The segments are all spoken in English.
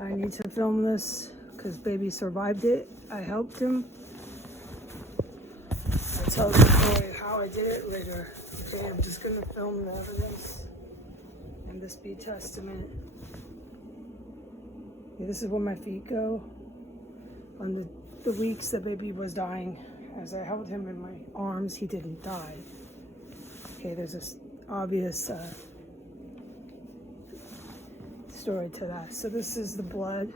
I need to film this because baby survived it. I helped him. I'll tell the story of how I did it later. Okay, I'm just gonna film the evidence and this be testament. Okay, this is where my feet go on the weeks the baby was dying. As I held him in my arms, he didn't die. Okay, there's this obvious story to that. So this is the blood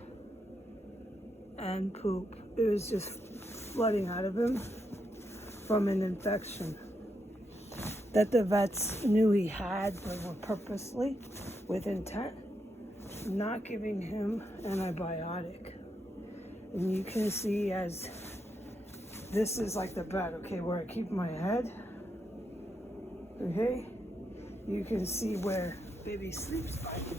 and poop. It was just flooding out of him from an infection that the vets knew he had, but were purposely, with intent, not giving him antibiotic. And you can see as this is like the bed, okay, where I keep my head. Okay, you can see where baby sleeps by me.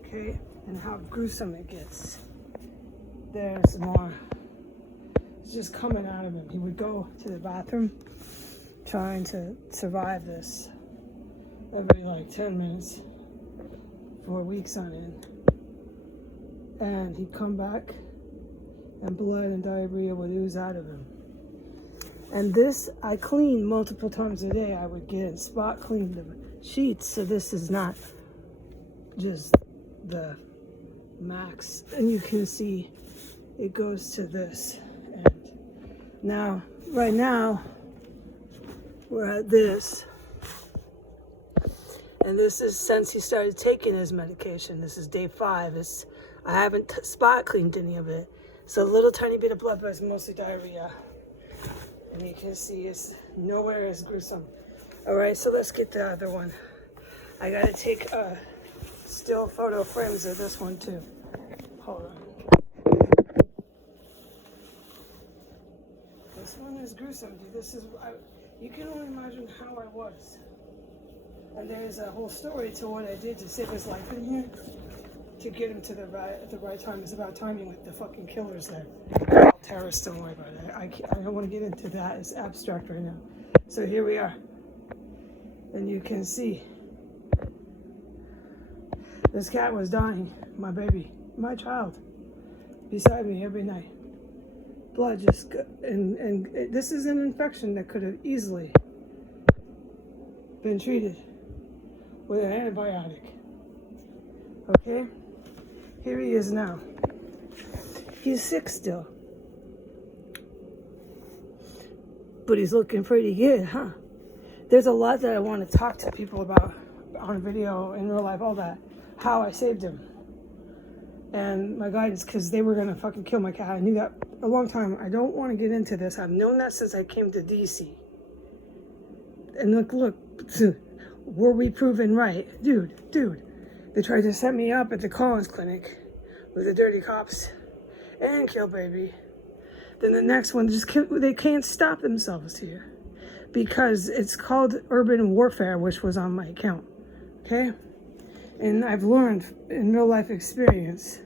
Okay, and how gruesome it gets. There's more. It's just coming out of him. He would go to the bathroom trying to survive this every like 10 minutes for weeks on end. And he'd come back and blood and diarrhea would ooze out of him. And this I clean multiple times a day. I would get and spot clean the sheets, so this is not just the max. And you can see it goes to this. And now, right now, we're at this. And this is since he started taking his medication. This is day 5. I haven't spot cleaned any of it. So a little tiny bit of blood, but it's mostly diarrhea. And you can see it's nowhere as gruesome. All right, so let's get the other one. I gotta take still photo frames of this one too. Hold on. This one is gruesome, dude. This is, you can only imagine how I was. And there's a whole story to what I did to save his life in here. To get him to at the right time. It's about timing with the fucking killers there. Terrorists, don't worry about it. I don't want to get into that. It's abstract right now. So here we are. And you can see this cat was dying. My baby, my child, beside me every night. Blood just, and this is an infection that could have easily been treated with an antibiotic. Okay? Here he is now. He's sick still. But he's looking pretty good, huh? There's a lot that I want to talk to people about on video, in real life, all that. How I saved him. And my guidance, because they were going to fucking kill my cat. I knew that a long time. I don't want to get into this. I've known that since I came to DC. And look, were we proven right? Dude. They tried to set me up at the Collins Clinic with the dirty cops and kill baby. Then the next one, they can't stop themselves here because it's called urban warfare, which was on my account. Okay? And I've learned in real life experience,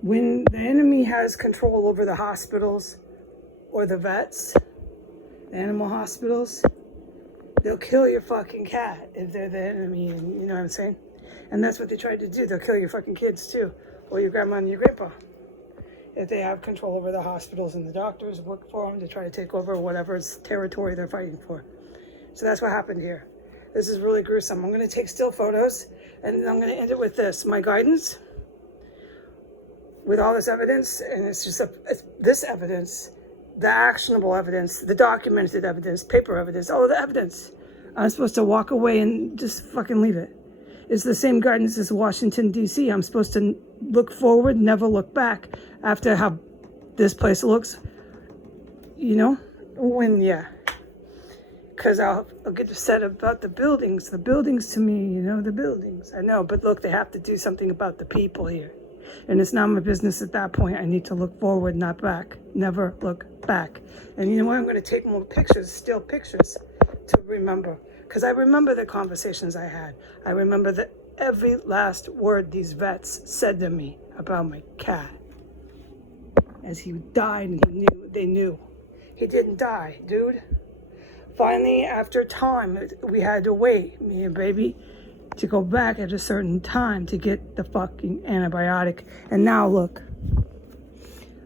when the enemy has control over the hospitals or the vets, the animal hospitals, they'll kill your fucking cat if they're the enemy, and you know what I'm saying? And that's what they tried to do. They'll kill your fucking kids too, or your grandma and your grandpa. If they have control over the hospitals and the doctors work for them to try to take over whatever territory they're fighting for. So that's what happened here. This is really gruesome. I'm going to take still photos, and I'm going to end it with this. My guidance, with all this evidence, and it's just this evidence, the actionable evidence, the documented evidence, paper evidence, all of the evidence. I'm supposed to walk away and just fucking leave it. It's the same guidance as Washington, D.C. I'm supposed to look forward, never look back after how this place looks, you know? Because I'll get upset about the buildings. The buildings to me, you know, the buildings. I know, but look, they have to do something about the people here. And it's not my business at that point. I need to look forward, not back. Never look back. And you know what? I'm going to take more pictures, still pictures, to remember. Because I remember the conversations I had. I remember every last word these vets said to me about my cat. As he died, and they knew. He didn't die, dude. Finally, after time, we had to wait, me and baby, to go back at a certain time to get the fucking antibiotic. And now look,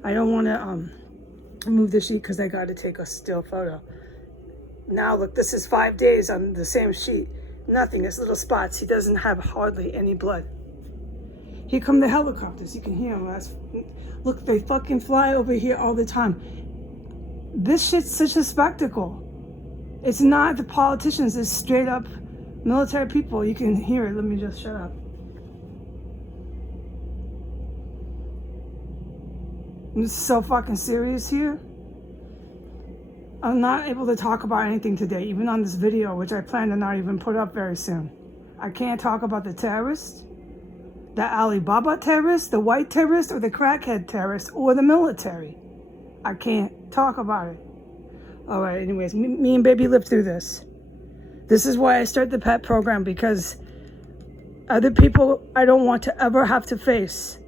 I don't want to move the sheet because I got to take a still photo. Now look, this is 5 days on the same sheet. Nothing, it's little spots. He doesn't have hardly any blood. Here come the helicopters. You can hear them. Look, they fucking fly over here all the time. This shit's such a spectacle. It's not the politicians, it's straight up military people. You can hear it. Let me just shut up. This is so fucking serious here. I'm not able to talk about anything today, even on this video, which I plan to not even put up very soon. I can't talk about the terrorist, the Alibaba terrorist, the white terrorist, or the crackhead terrorist, or the military. I can't talk about it. All right, anyways, me and baby lived through this. This is why I started the pet program, because other people I don't want to ever have to face.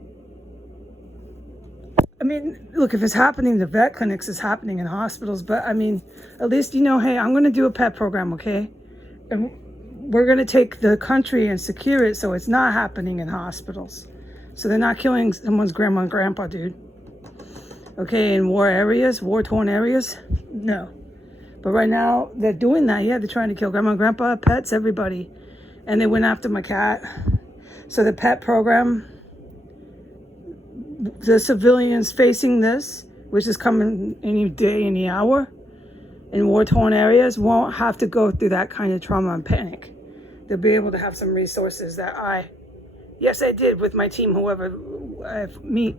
I mean, look, if it's happening in the vet clinics, it's happening in hospitals. But I mean, at least, you know, hey, I'm going to do a pet program, okay? And we're going to take the country and secure it so it's not happening in hospitals. So they're not killing someone's grandma and grandpa, dude. Okay, in war areas, war-torn areas, no. But right now, they're doing that. Yeah, they're trying to kill grandma and grandpa, pets, everybody. And they went after my cat. So the pet program, the civilians facing this, which is coming any day, any hour, in war-torn areas, won't have to go through that kind of trauma and panic. They'll be able to have some resources that I did with my team, whoever I meet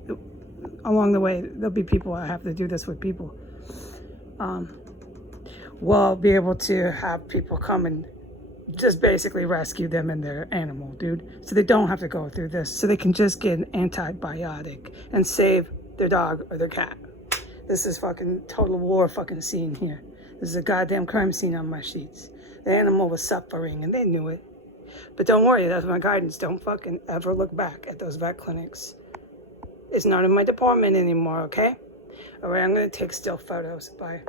along the way. There'll be people I have to do this with people. We'll be able to have people come and just basically rescue them and their animal, dude. So they don't have to go through this. So they can just get an antibiotic and save their dog or their cat. This is fucking total war fucking scene here. This is a goddamn crime scene on my sheets. The animal was suffering and they knew it. But don't worry, that's my guidance. Don't fucking ever look back at those vet clinics. It's not in my department anymore, okay? All right, I'm going to take still photos. Bye.